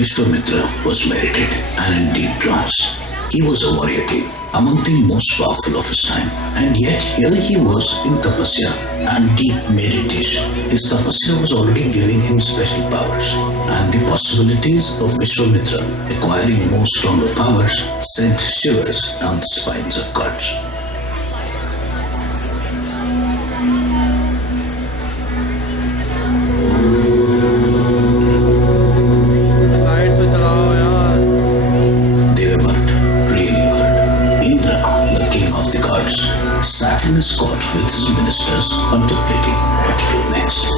Vishwamitra was meditating and in deep trance. He was a warrior king, among the most powerful of his time, and yet here he was in tapasya and deep meditation. His tapasya was already giving him special powers, and the possibilities of Vishwamitra acquiring more stronger powers sent shivers down the spines of gods. Sat in his court with his ministers contemplating what to do next.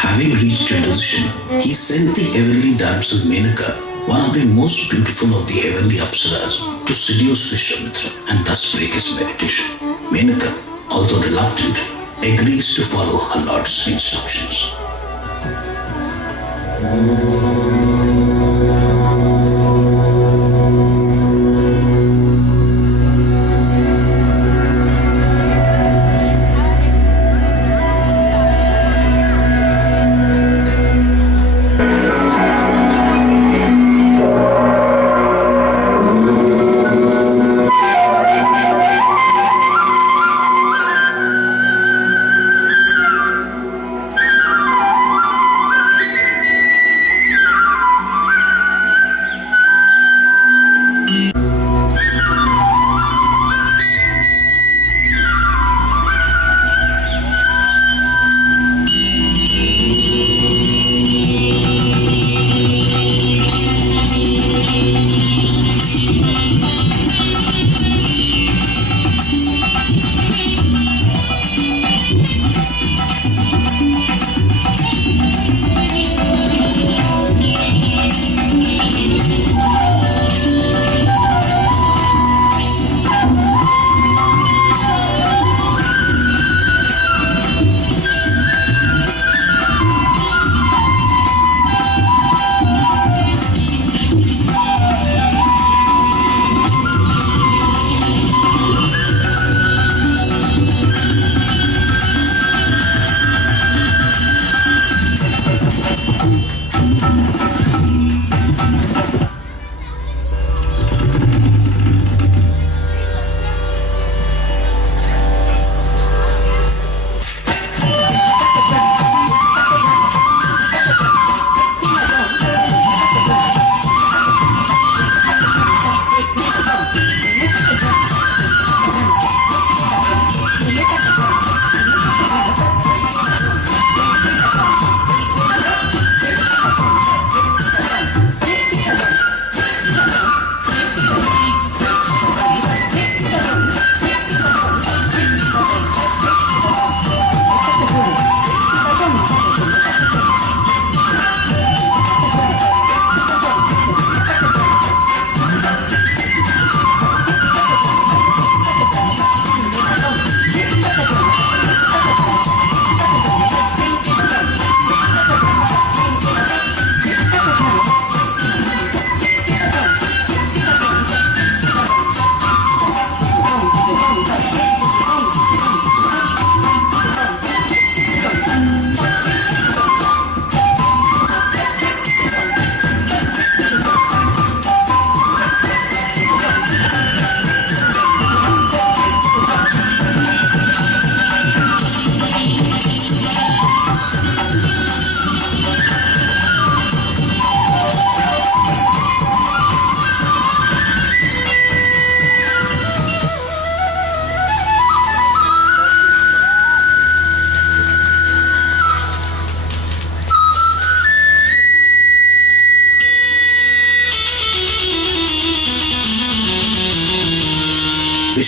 Having reached a decision, he sent the heavenly damsel Menaka, one of the most beautiful of the heavenly apsaras, to seduce Vishwamitra and thus break his meditation. Menaka, although reluctant, agrees to follow her lord's instructions.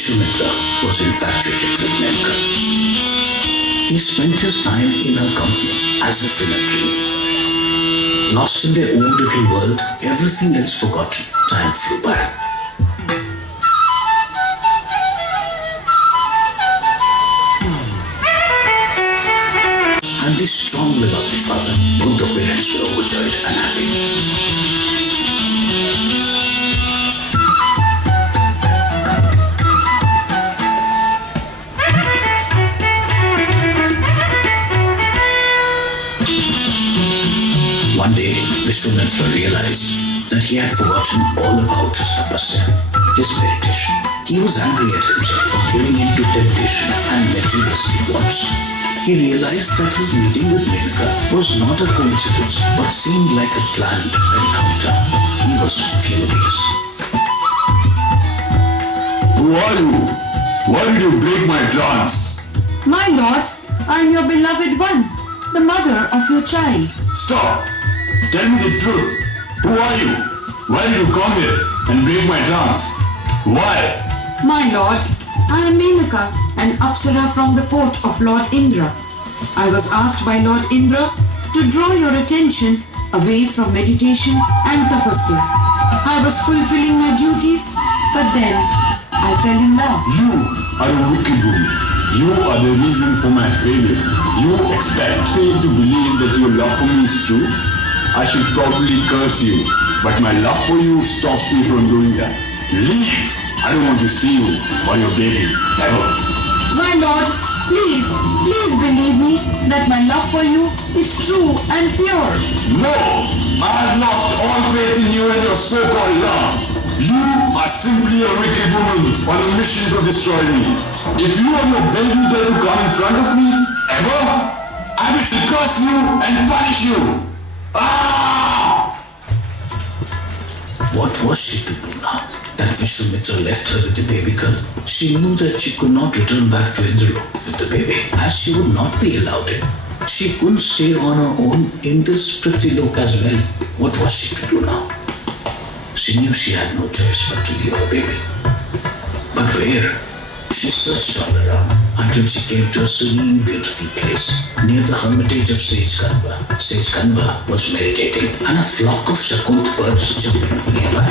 Vishwamitra was infatuated with Menka. He spent his time in her company as if in a dream. Lost in their own little world, everything else forgotten, time flew by. And they strongly loved the father. Both the parents were overjoyed and happy. One day, Vishwamitra realized that he had forgotten all about his tapasya, his meditation. He was angry at himself for giving in to temptation and materialistic wants. He realized that his meeting with Menka was not a coincidence, but seemed like a planned encounter. He was furious. Who are you? Why did you break my trance? My lord, I am your beloved one, the mother of your child. Stop! Tell me the truth. Who are you? Why did you come here and break my trance? Why? My lord, I am Menaka, an Apsara from the court of Lord Indra. I was asked by Lord Indra to draw your attention away from meditation and tapasya. I was fulfilling my duties, but then I fell in love. You are a wicked woman. You are the reason for my failure. You expect me to believe that your love for me is true? I should probably curse you, but my love for you stops me from doing that. Leave! I don't want to see you or your baby, ever. My lord, please believe me that my love for you is true and pure. No! I have lost all faith in you and your so-called love. You are simply a wicked woman on a mission to destroy me. If you and your baby dare to come in front of me, ever, I will curse you and punish you. Ah! What was she to do now? That Vishwamitra left her with the baby girl. She knew that she could not return back to Indralok with the baby, as she would not be allowed in. She couldn't stay on her own in this Prithvilok as well. What was she to do now? She knew she had no choice but to leave her baby. But where? She searched all around until she came to a serene, beautiful place near the hermitage of Sage Kanva. Sage Kanva was meditating and a flock of Shakunt birds jumping nearby.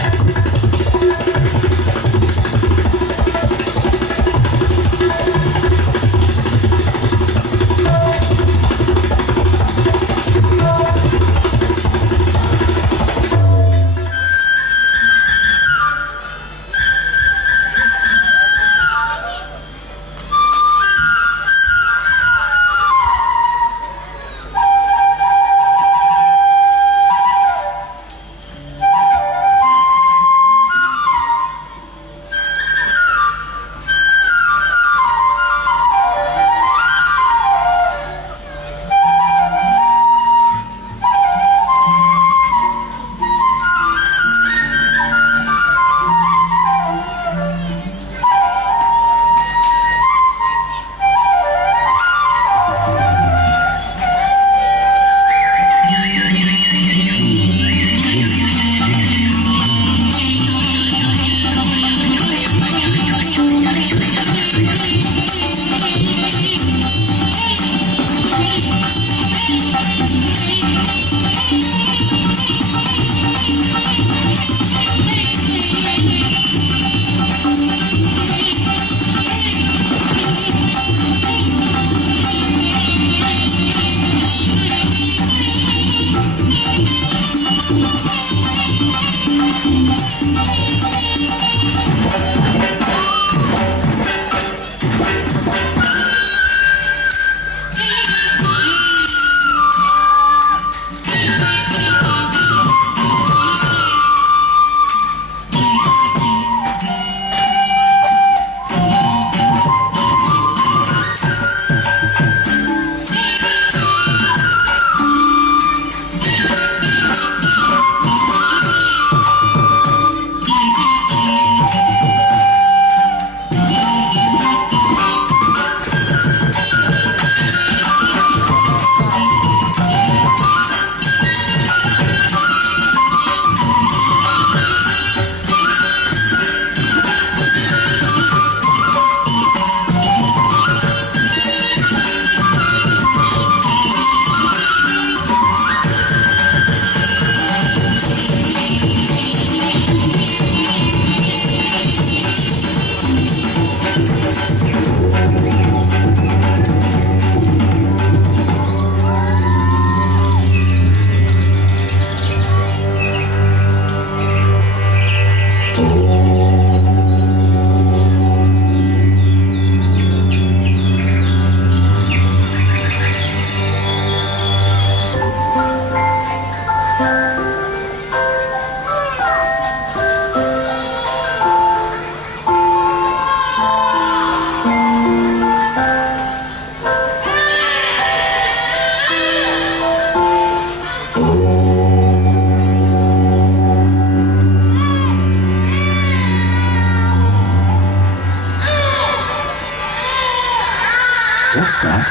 that?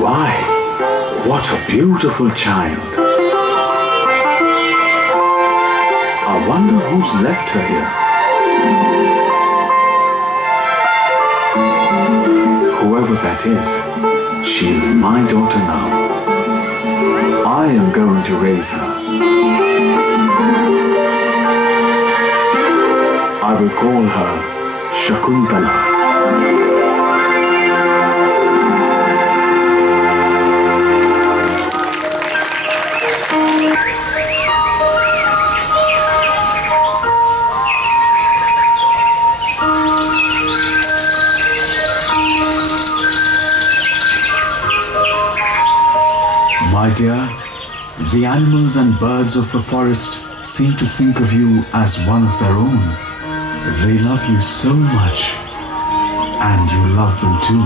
Why, what a beautiful child. I wonder who's left her here. Whoever that is, she is my daughter now. I am going to raise her. I will call her Shakuntala. My dear, the animals and birds of the forest seem to think of you as one of their own. They love you so much, and you love them too.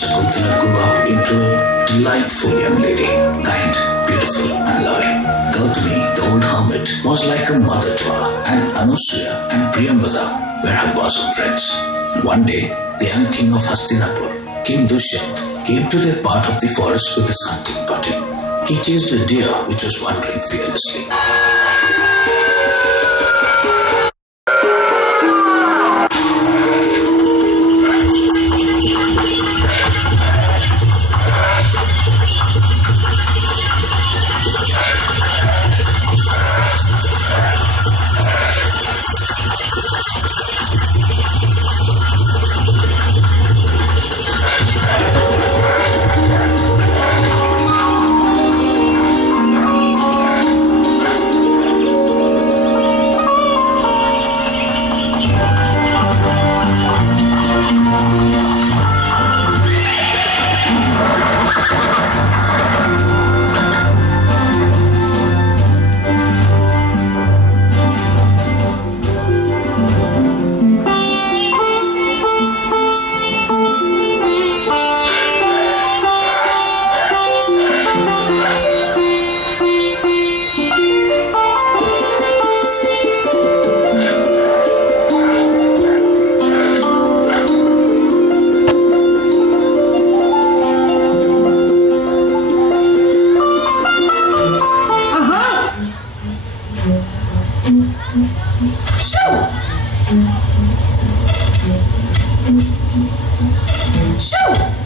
Shakuntala grew up into a delightful young lady, kind, beautiful and loving. Gautami, the old hermit, was like a mother to her, and Anusuya and Priyambada were her bosom friends. One day, the young king of Hastinapur, King Dushyant, came to their part of the forest with his hunting party. He chased a deer which was wandering fearlessly.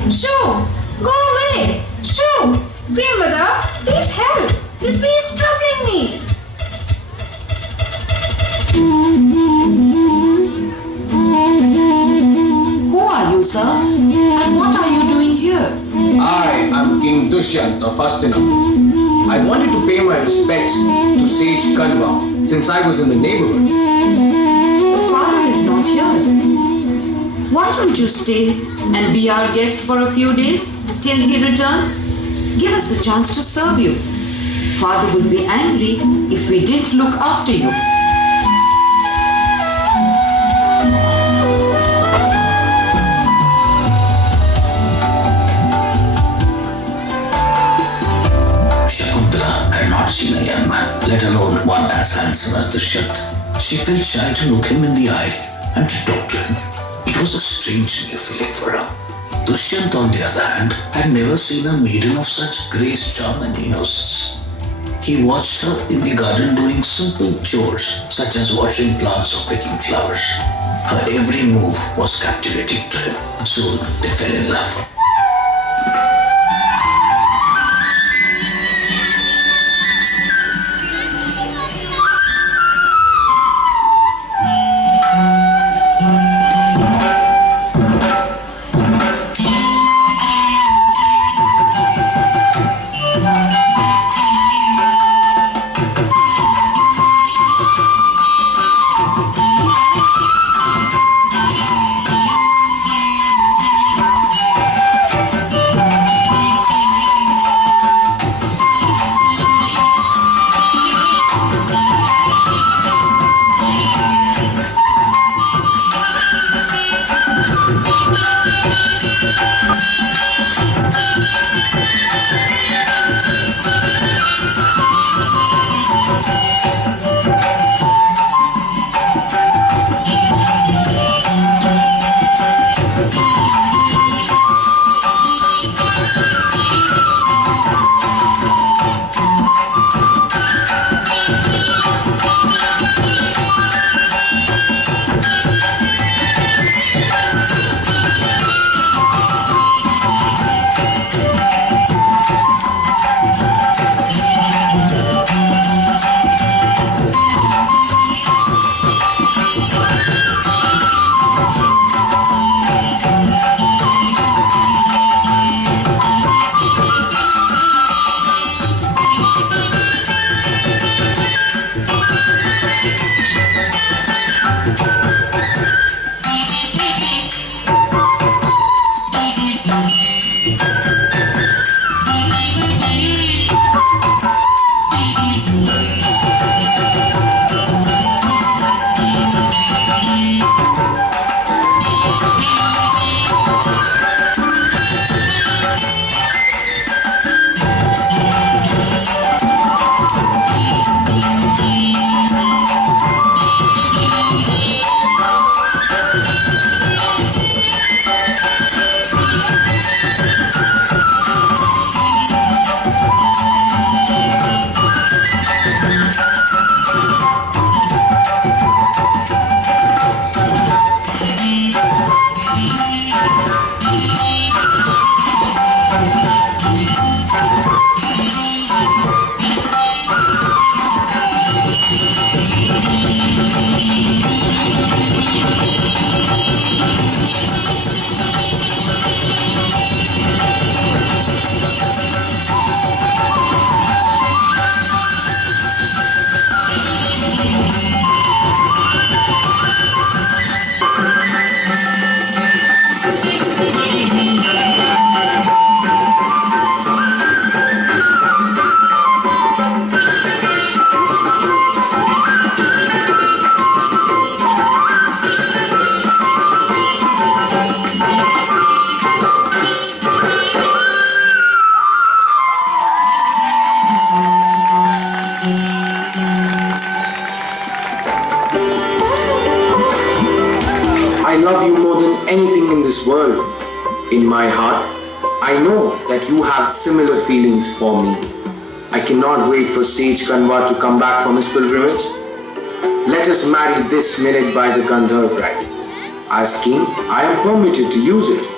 Shoo! Go away! Shoo! Priyambada, please help! This bee is troubling me! Who are you, sir? And what are you doing here? I am King Dushyant of Hastinapur. I wanted to pay my respects to Sage Kanva since I was in the neighborhood. Your father is not here. Why don't you stay and be our guest for a few days till he returns? Give us a chance to serve you. Father would be angry if we didn't look after you. Shakuntala had not seen a young man, let alone one as handsome as Dushyant. She felt shy to look him in the eye and to talk to him. It was a strange new feeling for her. Dushyant, on the other hand, had never seen a maiden of such grace, charm and innocence. He watched her in the garden doing simple chores such as watering plants or picking flowers. Her every move was captivating to him. Soon they fell in love. love you more than anything in this world. In my heart, I know that you have similar feelings for me. I cannot wait for Sage Kanwa to come back from his pilgrimage. Let us marry this minute by the Gandharv rite. As king, I am permitted to use it.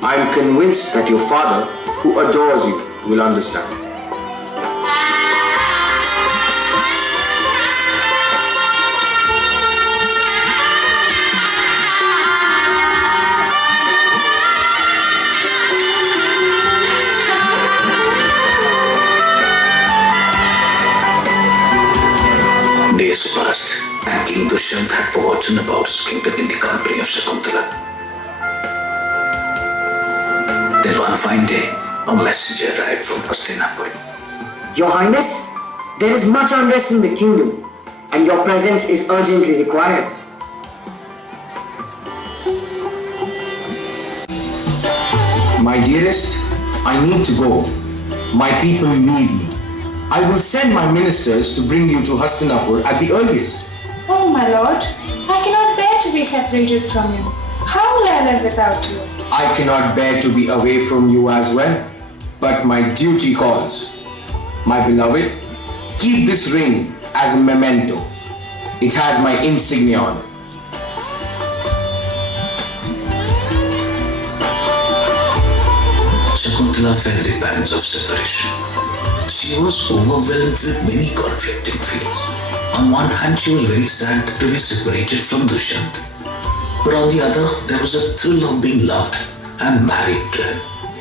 I am convinced that your father, who adores you, will understand. Days passed, and King Dushyant had forgotten about his kingdom in the company of Shakuntala. Then one fine day, a messenger arrived from Hastinapur. Your Highness, there is much unrest in the kingdom, and your presence is urgently required. My dearest, I need to go. My people need me. I will send my ministers to bring you to Hastinapur at the earliest. Oh, my lord, I cannot bear to be separated from you. How will I live without you? I cannot bear to be away from you as well, but my duty calls. My beloved, keep this ring as a memento. It has my insignia on it. Shakuntala felt the pangs of separation. She was overwhelmed with many conflicting feelings. On one hand, she was very sad to be separated from Dushyant. But on the other, there was a thrill of being loved and married to him,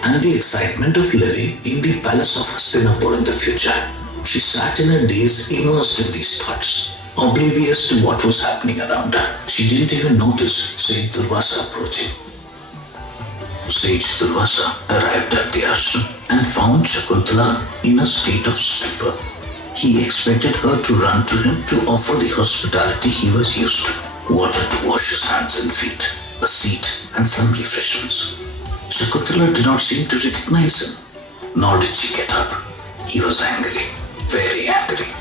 and the excitement of living in the palace of Hastinapur in the future. She sat in her daze immersed in these thoughts, oblivious to what was happening around her. She didn't even notice Sage Durgotsav approaching. Sage Durgotsav arrived at the ashram and found Shakuntala in a state of stupor. He expected her to run to him to offer the hospitality he was used to: water to wash his hands and feet, a seat, and some refreshments. Shakuntala did not seem to recognize him, nor did she get up. He was angry, very angry.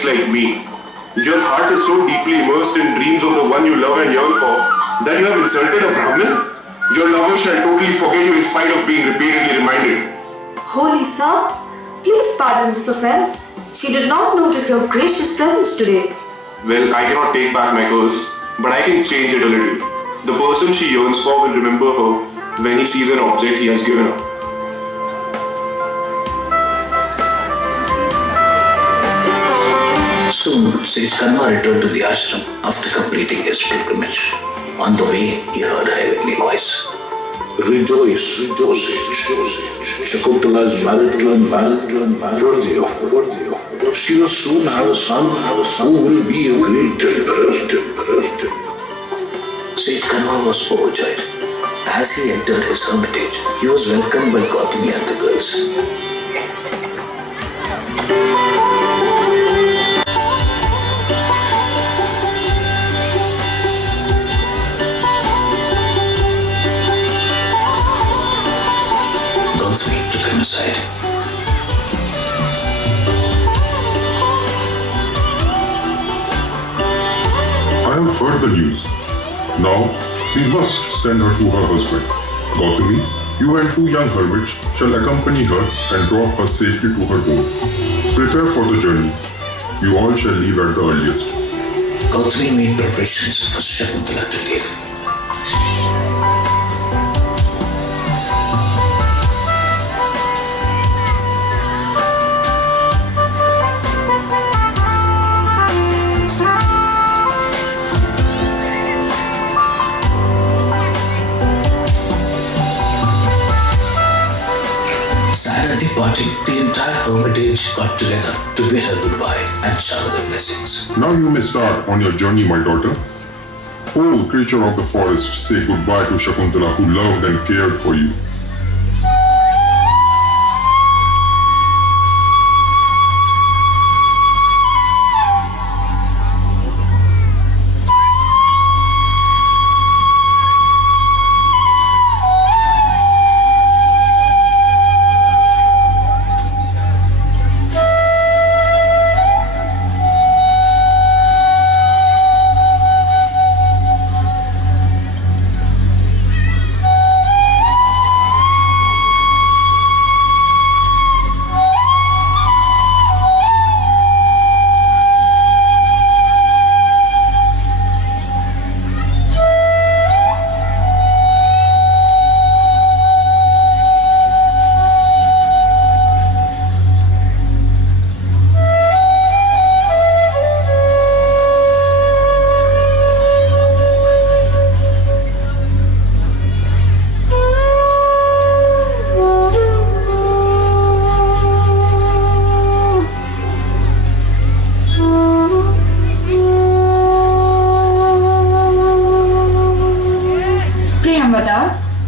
Like me. Your heart is so deeply immersed in dreams of the one you love and yearn for that you have insulted a Brahmin. Your lover shall totally forget you in spite of being repeatedly reminded. Holy sir, please pardon this offense. She did not notice your gracious presence today. Well, I cannot take back my curse, but I can change it a little. The person she yearns for will remember her when he sees an object he has given her. Soon, Sage Kanwa returned to the ashram after completing his pilgrimage. On the way, he heard a heavenly voice. Rejoice, Shakuntala is married to a man worthy of. She will soon have a son who will be a great emperor. Sage Kanwa was overjoyed. As he entered his hermitage, he was welcomed by Gautami and the girls. Gautami took him aside. I have heard the news. Now, we must send her to her husband. Gautami, you and 2 young hermits shall accompany her and drop her safely to her home. Prepare for the journey. You all shall leave at the earliest. Gautami made preparations for Shakuntala to leave. Sad at the parting, the entire hermitage got together to bid her goodbye and shower their blessings. Now you may start on your journey, my daughter. O creature of the forest, say goodbye to Shakuntala who loved and cared for you.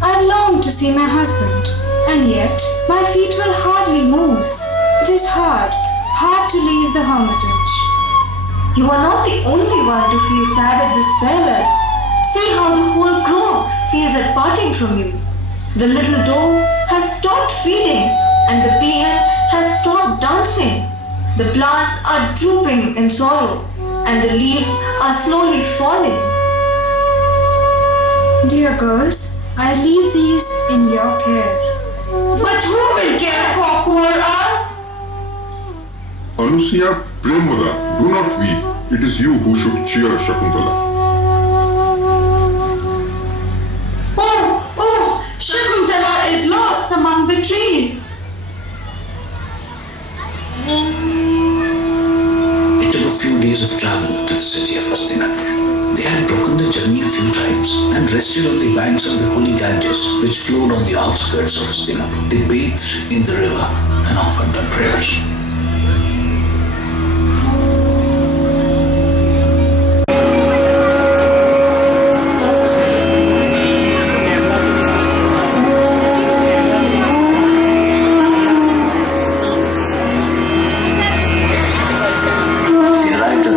I long to see my husband, and yet my feet will hardly move. It is hard to leave the hermitage. You are not the only one to feel sad at this farewell. See how the whole grove feels at parting from you. The little doe has stopped feeding, and the peahen has stopped dancing. The plants are drooping in sorrow, and the leaves are slowly falling. Dear girls, I leave these in your care. But who will care for poor us? Anusuya, Premvada, do not weep. It is you who should cheer Shakuntala. Oh, Shakuntala is lost among the trees. It took a few days of travel to the city of Hastinapur. They had broken the journey a few times and rested on the banks of the holy Ganges, which flowed on the outskirts of Hastinapur. They bathed in the river and offered their prayers.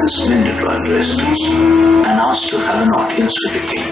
Splendid royal residence and asked to have an audience with the king.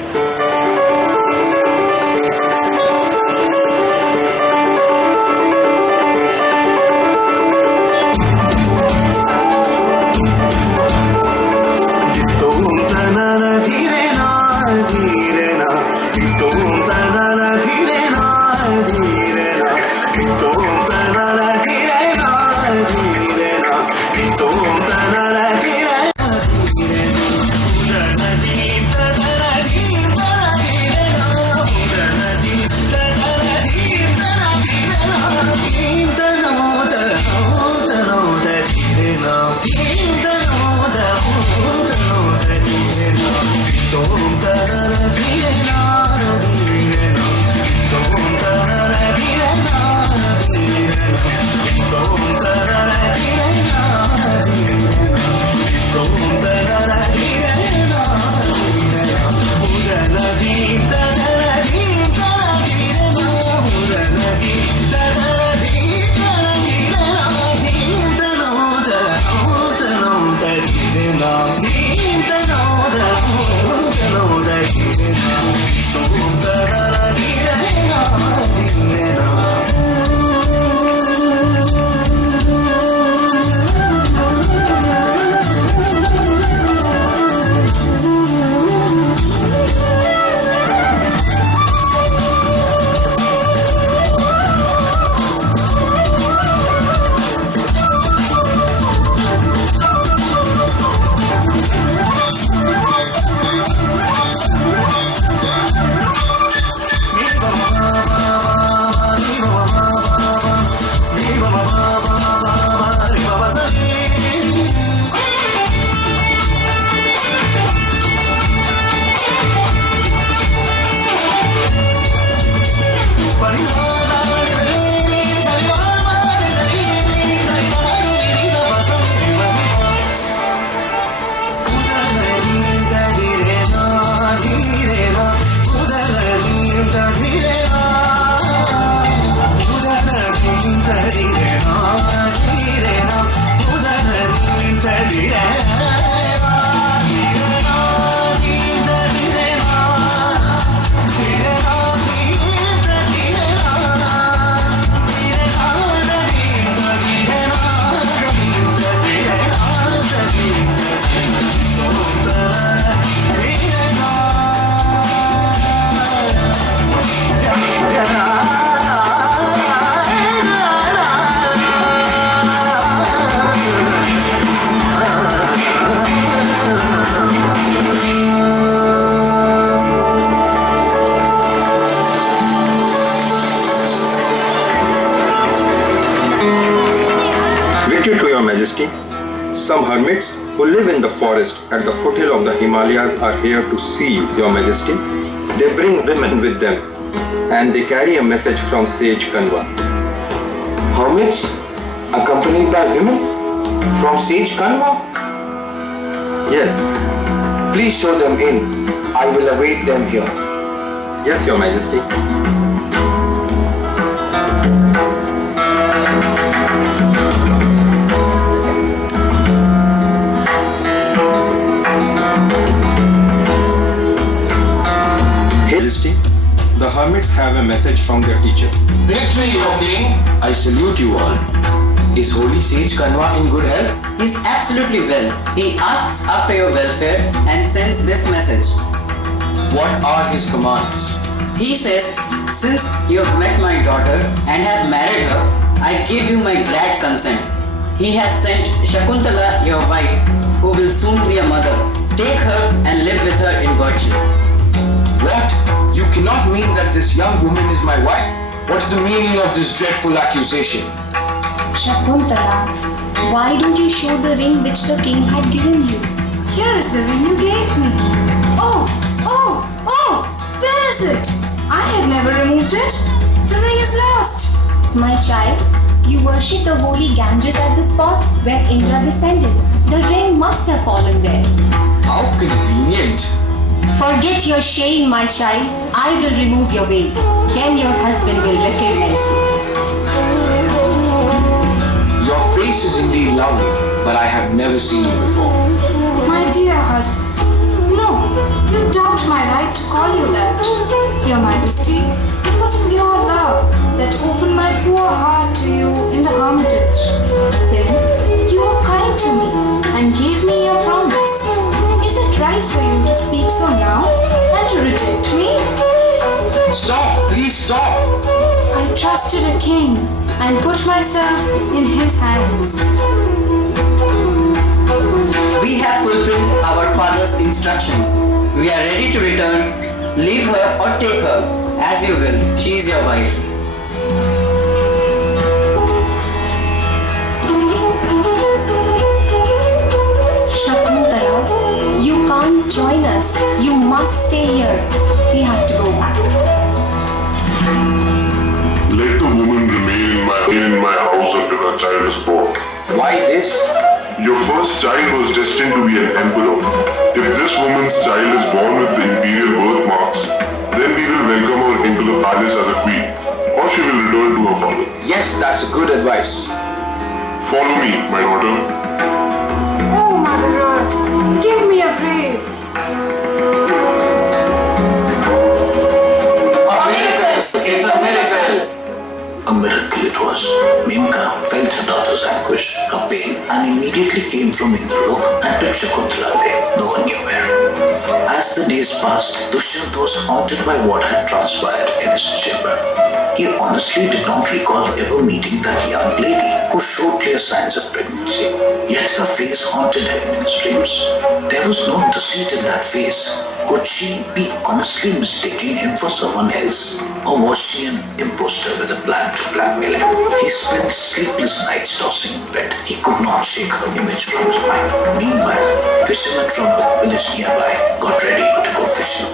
Majesty. Some hermits who live in the forest at the foothill of the Himalayas are here to see you, Your Majesty. They bring women with them and they carry a message from Sage Kanwa. Hermits accompanied by women from Sage Kanwa? Yes. Please show them in. I will await them here. Yes, Your Majesty. Majesty, the hermits have a message from their teacher. Victory, O King! I salute you all. Is Holy Sage Kanwa in good health? He's absolutely well. He asks after your welfare and sends this message. What are his commands? He says, since you have met my daughter and have married her, I give you my glad consent. He has sent Shakuntala, your wife, who will soon be a mother. Take her and live with her in virtue. What? You cannot mean that this young woman is my wife? What is the meaning of this dreadful accusation? Shakuntala, why don't you show the ring which the king had given you? Here is the ring you gave me. Oh! Where is it? I had never removed it. The ring is lost. My child, you worship the holy Ganges at the spot where Indra descended. The ring must have fallen there. How convenient. Forget your shame, my child. I will remove your veil. Then your husband will recognize you. Your face is indeed lovely, but I have never seen you before. My dear husband, no, you doubt my right to call you that. Your Majesty, it was pure love that opened my poor heart to you in the hermitage. Then you were kind to me and gave me your promise. Is it right for you to speak so now and to reject me? Stop! Please stop! I trusted a king and put myself in his hands. We have fulfilled our father's instructions. We are ready to return. Leave her or take her, as you will. She is your wife. Shakuntala, you can't join us. You must stay here. We have to go back. Let the woman remain in my house until her child is born. Why this? Your first child was destined to be an emperor. If this woman's child is born with the imperial birthmarks, then we will welcome her into the palace as a queen, or she will return to her father. Yes, that's good advice. Follow me, my daughter. Oh, Mother Earth, give me a grave. It's a miracle! A miracle it was. Memka felt her daughter's anguish, her pain, and immediately came from Indralok and took Shakuntala away, no one knew where. As the days passed, Dushyant was haunted by what had transpired in his chamber. He honestly did not recall ever meeting that young lady who showed clear signs of pregnancy. Yet her face haunted him in his dreams. There was no deceit in that face. Could she be honestly mistaking him for someone else? Or was she an imposter with a plan to blackmail him? He spent sleepless nights tossing in bed. He could not shake her image from his mind. Meanwhile, fishermen from a village nearby got ready to go fishing.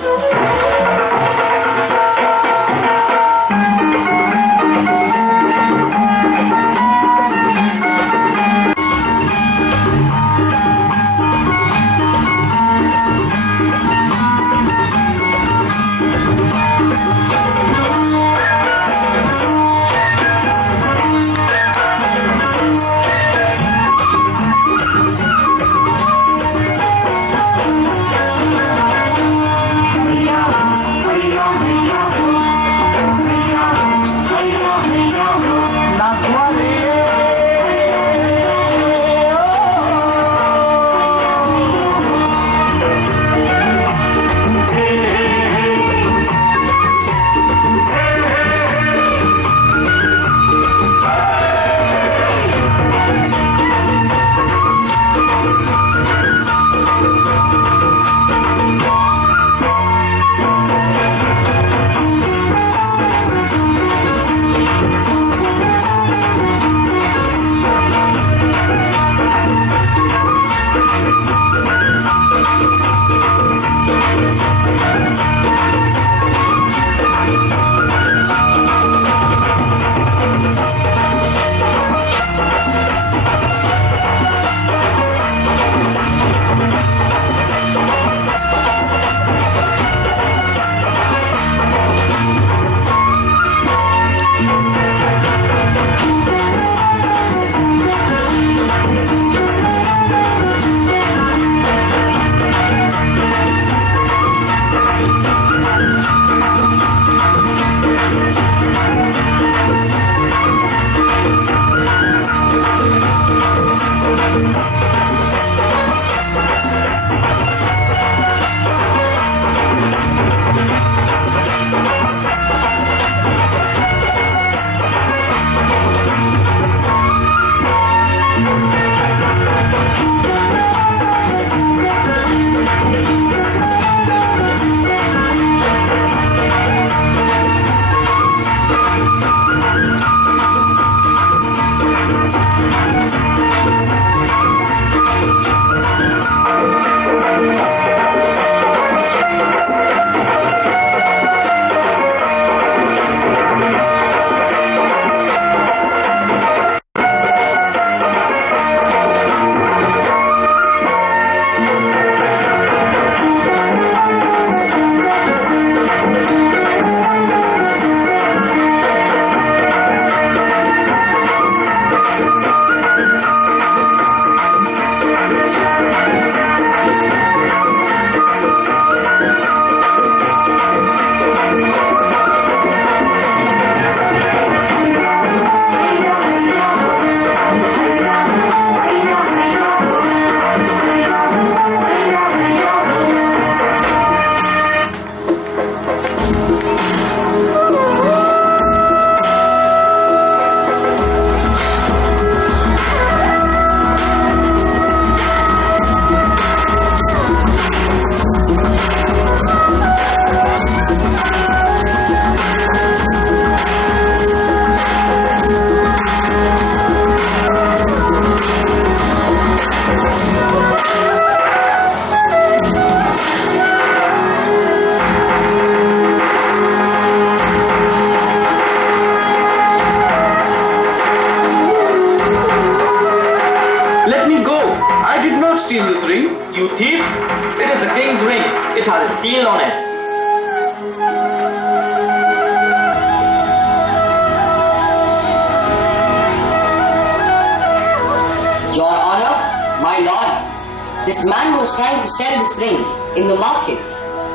steal this ring, you thief? It is the king's ring. It has a seal on it. Your Honor, my lord, this man was trying to sell this ring in the market.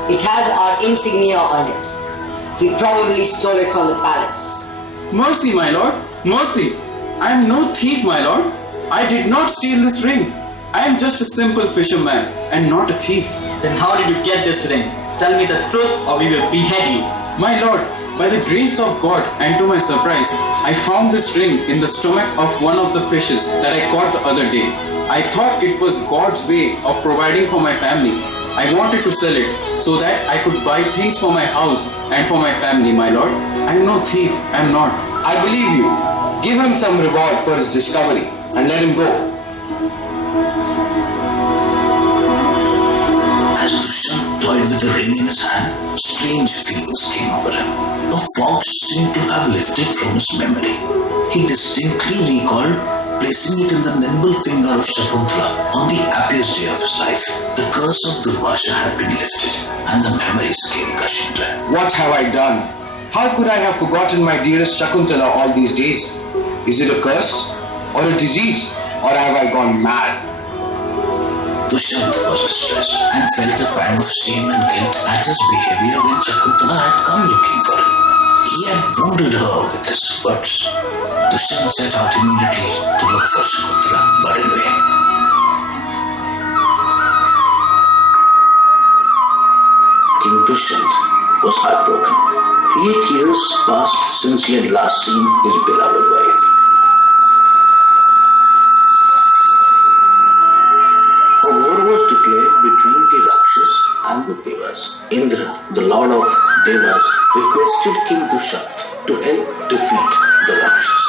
It has our insignia on it. He probably stole it from the palace. Mercy, my lord, mercy. I am no thief, my lord. I did not steal this ring. I am just a simple fisherman and not a thief. Then how did you get this ring? Tell me the truth or we will behead you. My lord, by the grace of God and to my surprise, I found this ring in the stomach of one of the fishes that I caught the other day. I thought it was God's way of providing for my family. I wanted to sell it so that I could buy things for my house and for my family, my lord. I am no thief, I am not. I believe you. Give him some reward for his discovery and let him go. As Dushyant toyed with the ring in his hand, strange feelings came over him. A fog seemed to have lifted from his memory. He distinctly recalled placing it in the nimble finger of Shakuntala on the happiest day of his life. The curse of Durgotsav had been lifted, and the memories came gushing to him. What have I done? How could I have forgotten my dearest Shakuntala all these days? Is it a curse? Or a disease? Or have I gone mad? Dushyant was distressed and felt a pang of shame and guilt at his behavior when Shakuntala had come looking for him. He had wounded her with his words. Dushyant set out immediately to look for Shakuntala, but in vain. King Dushyant was heartbroken. 8 years passed since he had last seen his beloved wife. A war was declared between the Rakshas and the Devas. Indra, the lord of Devas, requested King Dushyant to help defeat the Rakshas.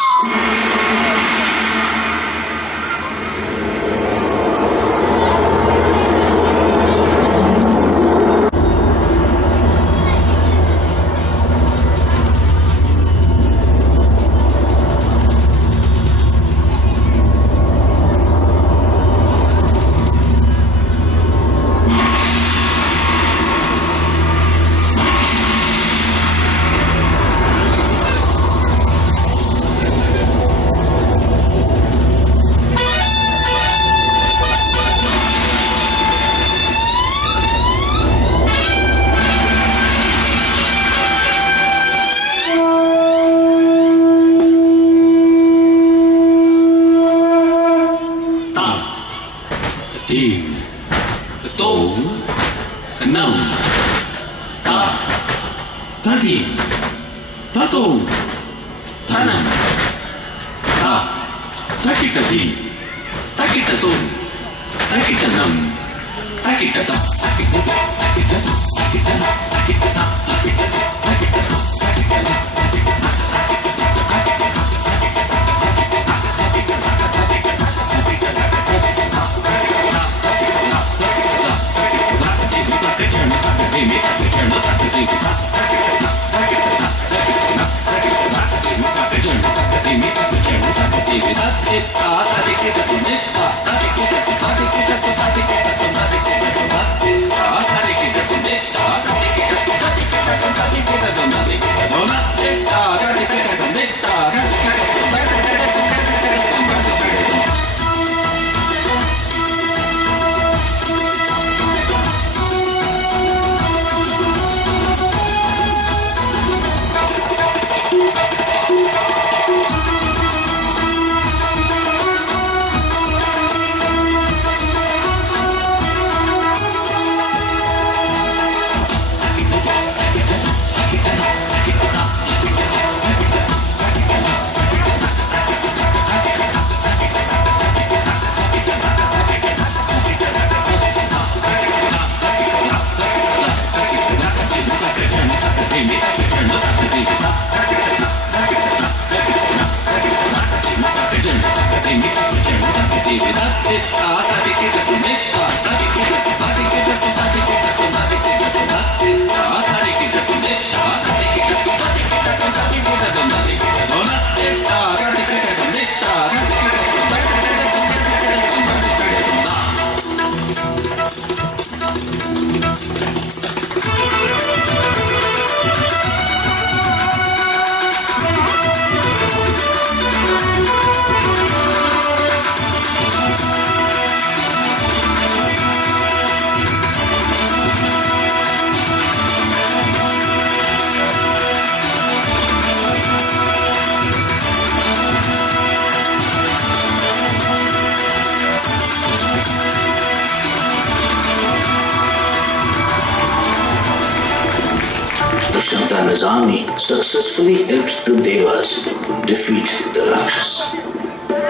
Shantana's army successfully helped the Devas defeat the Rakshas.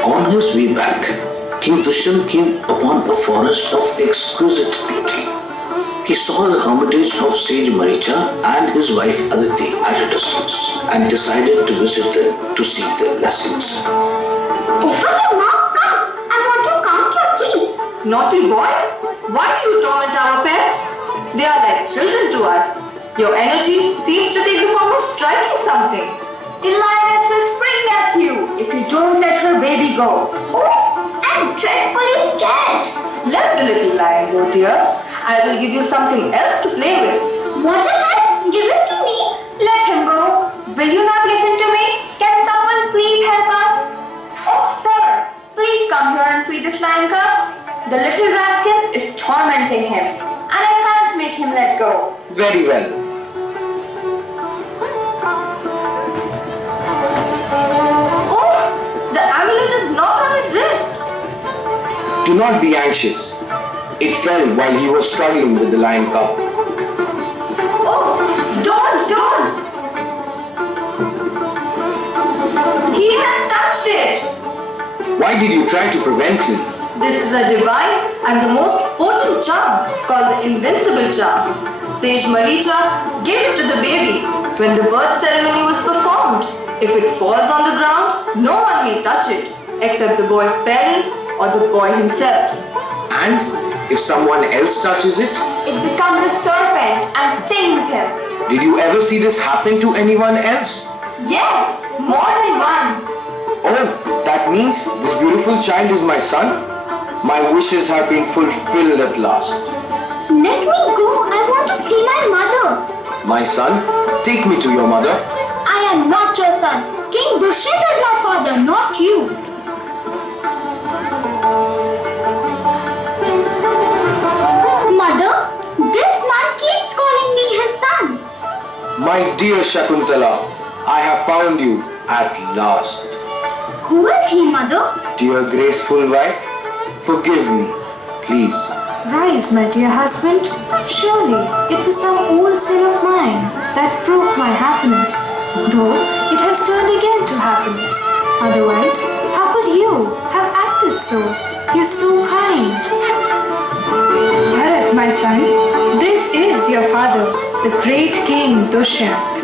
On his way back, King Dushyant came upon a forest of exquisite beauty. He saw the hermitage of sage Maricha and his wife Aditi at a distance and decided to visit them to seek their blessings. I want to count your teeth. Naughty boy, why do you torment our pets? They are like children to us. Your energy seems to take the form of striking something. The lioness will spring at you if you don't let her baby go. Oh, I'm dreadfully scared. Let the little lion go, dear. I will give you something else to play with. What is it? Give it to me. Let him go. Will you not listen to me? Can someone please help us? Oh, sir, please come here and free this lion cub. The little rascal is tormenting him, and I can't make him let go. Very well. Oh, the amulet is not on his wrist. Do not be anxious. It fell while he was struggling with the lion cub. Oh, don't! He has touched it. Why did you try to prevent me? This is a divine and the most potent charm called the invincible charm. Sage Maricha gave it to the baby when the birth ceremony was performed. If it falls on the ground, no one may touch it except the boy's parents or the boy himself. And if someone else touches it? It becomes a serpent and stings him. Did you ever see this happen to anyone else? Yes, more than once. Oh, that means this beautiful child is my son? My wishes have been fulfilled at last. Let me go. I want to see my mother. My son, take me to your mother. I am not your son. King Dushyant is my father, not you. Mother, this man keeps calling me his son. My dear Shakuntala, I have found you at last. Who is he, mother? Dear graceful wife, forgive me, please. Rise, my dear husband. Surely it was some old sin of mine that broke my happiness, though it has turned again to happiness. Otherwise, how could you have acted so? You're so kind. Bharat, my son, this is your father, the great King Dushyant.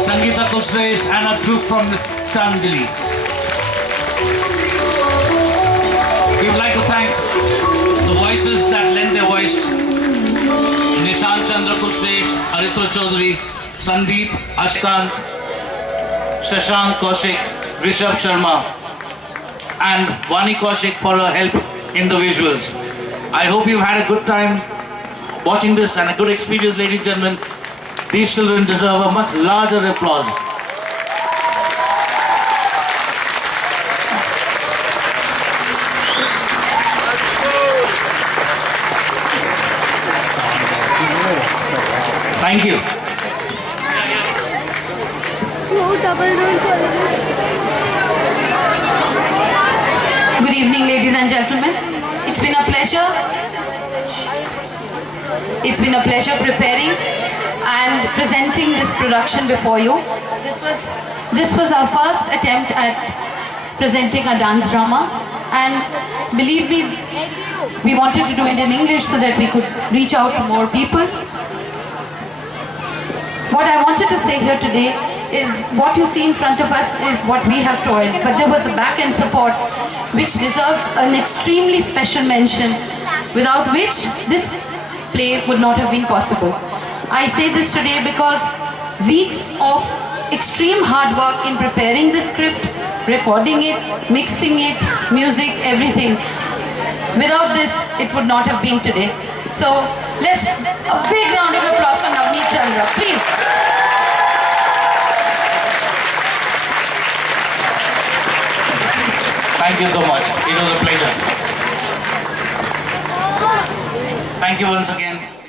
Sangita Kulshrestha and a troupe from Nrityanjali. We would like to thank the voices that lend their voice Nishan Chandra Kulshrestha, Aritra Chaudhary, Sandeep, Ashkant, Shashank Kaushik, Rishabh Sharma, and Vani Kaushik for her help in the visuals. I hope you've had a good time watching this and a good experience, ladies and gentlemen. These children deserve a much larger applause. Thank you. Good evening, ladies and gentlemen. It's been a pleasure. It's been a pleasure preparing and presenting this production before you. This was our first attempt at presenting a dance drama, and believe me, we wanted to do it in English so that we could reach out to more people. What I wanted to say here today is what you see in front of us is what we have toiled, but there was a back-end support which deserves an extremely special mention, without which this play would not have been possible. I say this today because weeks of extreme hard work in preparing the script, recording it, mixing it, music, everything. Without this, it would not have been today. So let's, a big round of applause for Navneet Chandra, please. Thank you so much. It was a pleasure. Thank you once again.